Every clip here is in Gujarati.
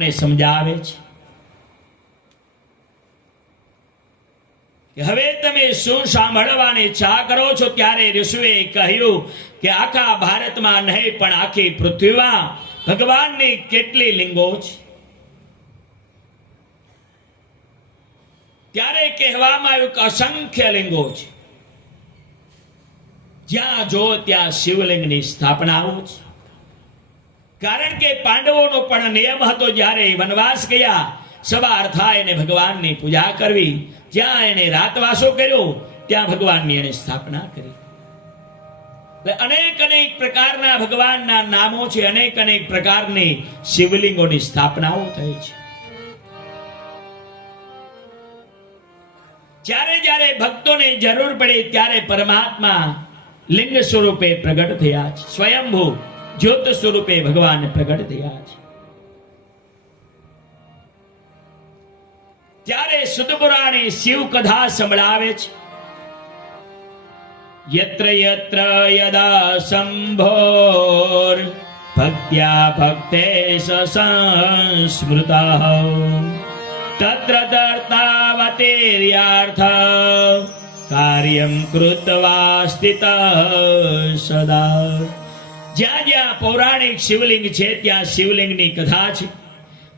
ને સમજાવે છે હવે તમે શું સાંભળવાની ઈચ્છા કરો છો? ત્યારે ઋષુએ કહ્યું કે આખા ભારતમાં નહીં, પણ આખી પૃથ્વીમાં ભગવાનની કેટલી લિંગો છે? ત્યારે કહેવામાં આવ્યું કે અસંખ્ય લિંગો છે. જ્યાં જો ત્યાં શિવલિંગની સ્થાપનાઓ છે. કારણ કે પાંડવોનો પણ નિયમ હતો જ્યારે વનવાસ ગયા, સવાર થાય એને ભગવાનની પૂજા કરવી. જ્યાં એને રાતવાસો કર્યો, ત્યાં ભગવાનની એને સ્થાપના કરી. અનેક અનેક પ્રકારના ભગવાનના નામો છે, અનેક અનેક પ્રકારની શિવલિંગોની સ્થાપનાઓ થઈ છે. જ્યારે જ્યારે ભક્તોને જરૂર પડે ત્યારે પરમાત્મા લિંગ સ્વરૂપે પ્રગટ થયા છે. સ્વયંભૂ જ્યોત સ્વરૂપે ભગવાન પ્રગટ થયા છે. ત્યારે સુદપુરાણી શિવ કથા સંભળાવે છે, યત્ર યત્ર યદા સંભોર ભક્ત્યા ભક્તે સંસ્મૃતા, તત્ર દર્તાવતેર્યાર્થ કાર્યમ કૃત્વા સ્થિત સદા. જ્યાં જ્યાં પૌરાણિક શિવલિંગ છે, ત્યાં શિવલિંગની કથા છે.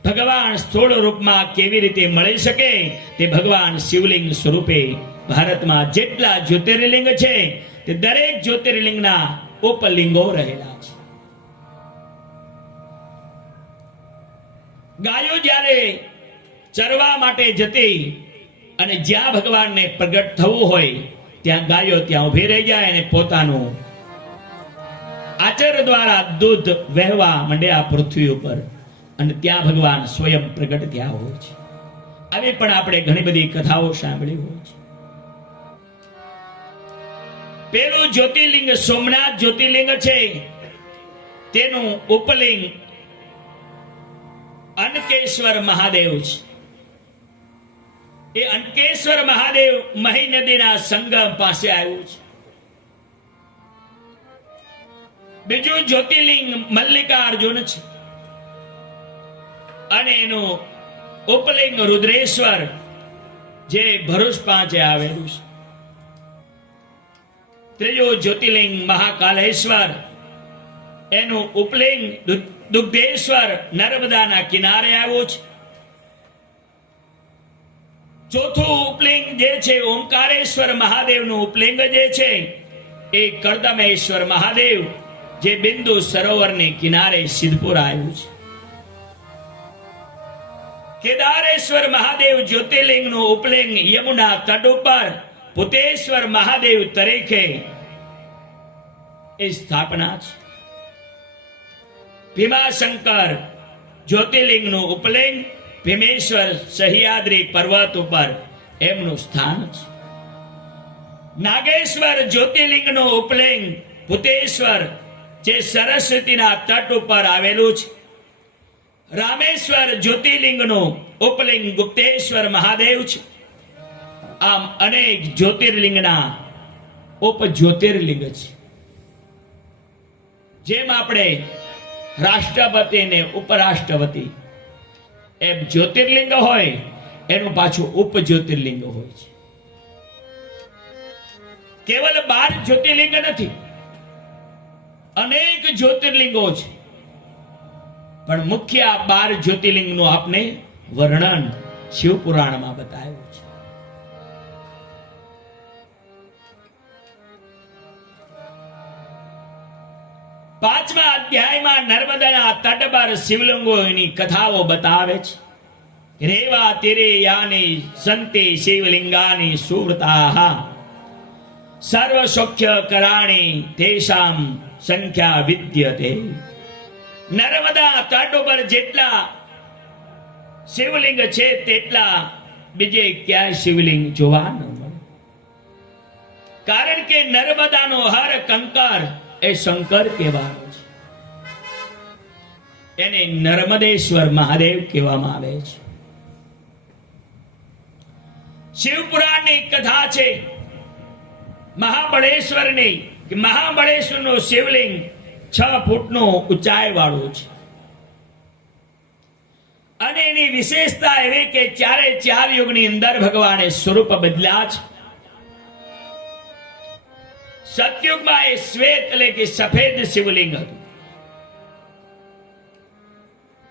ભગવાન સ્થૂળ રૂપમાં કેવી રીતે મળી શકે, તે ભગવાન શિવલિંગ સ્વરૂપે ભારતમાં જેટલા જ્યોતિર્લિંગ છે, તે દરેક જ્યોતિર્લિંગના ઉપલિંગો રહેલા છે. ગાયો જ્યારે ચરવા માટે જતી અને જ્યાં ભગવાનને પ્રગટ થવું હોય, ત્યાં ગાયો ત્યાં ઊભી રહી જાય અને પોતાનું આચર દ્વારા દૂધ, વહેવા માંડે પૃથ્વી ઉપર. અને ત્યાં ભગવાન સ્વયં પ્રગટ થયા હોય છે. આવી પણ આપણે ઘણી બધી કથાઓ સાંભળી હોય છે. પેલું જ્યોતિર્લિંગ સોમનાથ જ્યોતિર્લિંગ છે. તેનું ઉપલિંગ અનકેશ્વર મહાદેવ છે. એ અંકેશ્વર મહાદેવ મહી નદીના સંગમ પાસે આવ્યું છે. બીજું જ્યોતિર્લિંગ મલ્લિકાર્જુન છે. અને એનું ઉપલિંગ રુદ્રેશ્વર જે ભરૂચ પાંચે આવેલું છે. ત્રીજું જ્યોતિર્લિંગ મહાકાલેશ્વર, એનું ઉપલિંગ દુગ્ધેશ્વર નર્મદાના કિનારે આવ્યું છે. ચોથું ઉપલિંગ જે છે, ઓમકારેશ્વર મહાદેવનું ઉપલિંગ જે છે, એ કરદમેશ્વર મહાદેવ જે બિંદુ સરોવરની કિનારે સિદ્ધપુર આવ્યું છે. કેદારેશ્વર મહાદેવ જ્યોતિર્લિંગનું ઉપલિંગ યમુના તટ ઉપર પુતેશ્વર મહાદેવ તરીકે એ સ્થાપના છે. ભીમાશંકર જ્યોતિર્લિંગનું ઉપલિંગ ભીમેશ્વર સહ્યાદ્રી પર્વત ઉપર એમનું સ્થાન છે. નાગેશ્વર જ્યોતિર્લિંગનું ઉપલિંગ ભૂતેશ્વર જે સરસ્વતીના તટ ઉપર આવેલું છે. રામેશ્વર જ્યોતિર્લિંગનું ઉપલિંગ ગુપ્તેશ્વર મહાદેવ છે. આમ અનેક જ્યોતિર્લિંગના ઉપ જ્યોતિર્લિંગ છે. જેમ આપણે રાષ્ટ્રપતિ ને ઉપરાષ્ટ્રપતિ, એમ જ્યોતિર્લિંગ હોય, એનું પાછું ઉપ જ્યોતિર્લિંગ હોય છે. કેવલ બાર જ્યોતિર્લિંગ નથી. અનેક જ્યોતિર્લિંગો છે. પણ મુખ્ય આ બાર જ્યોતિર્લિંગનું આપને વર્ણન શિવપુરાણમાં બતાવ્યું પાંચમા અધ્યાયમાં નર્મદાના તટ પર શિવલિંગોની કથાઓ બતાવે છે. રેવા તેરે યાની સંતે શિવલિંગાની સુવૃતાહ સર્વ સૌખ્ય કરાણી તેષામ સંખ્યા વિદ્યતે નર્મદા તટ ઉપર જેટલા શિવલિંગ છે તેટલા બીજે ક્યાંય શિવલિંગ જોવા ન કારણ કે નર્મદાનો હર કંકર એ શંકર કહેવાનો છે એને નર્મદેશ્વર મહાદેવ કહેવામાં આવે છે. શિવપુરાણની કથા છે મહાબળેશ્વરની, કે મહાબળેશ્વરનું શિવલિંગ છ ફૂટનું ઊંચાઈ વાળું છે. અને એની વિશેષતા એવી કે ચારે ચાર યુગની અંદર ભગવાને સ્વરૂપ બદલ્યા છે. સતયુગમાં એ શ્વેત એટલે કે સફેદ શિવલિંગ હતું.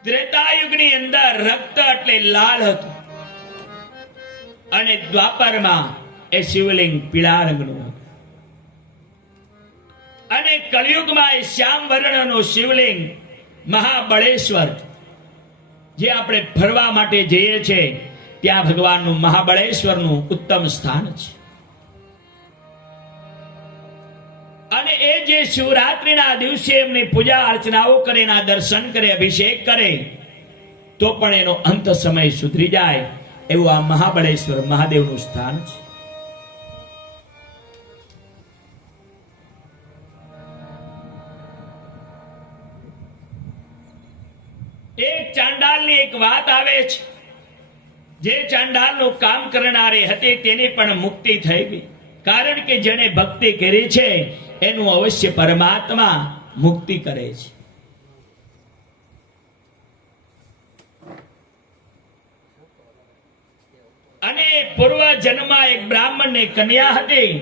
ત્રેતાયુગની અંદર રક્ત એટલે લાલ હતું. અને દ્વાપરમાં એ શિવલિંગ પીળા રંગનું હતું. અને કલયુગમાં એ શ્યામ વર્ણનું શિવલિંગ મહાબળેશ્વર. જે આપણે ફરવા માટે જઈએ છે, ત્યાં ભગવાનનું મહાબળેશ્વરનું ઉત્તમ સ્થાન છે. અને એ જે શિવરાત્રિના દિવસે એમની પૂજા અર્ચનાઓ કરે, એના દર્શન કરે, અભિષેક કરે, તો પણ એનો અંત સમય સુધરી જાય, એવું આ મહાબળેશ્વર મહાદેવનું સ્થાન છે. એક ચાંડાલની એક વાત આવે છે. જે ચાંડાલનું કામ કરનારી હતી તેની પણ મુક્તિ થઈ ગઈ. કારણ કે જેણે ભક્તિ કરી છે, એનું અવશ્ય પરમાત્મા મુક્તિ કરે છે. અને પૂર્વ જન્મમાં એક બ્રાહ્મણની કન્યા હતી.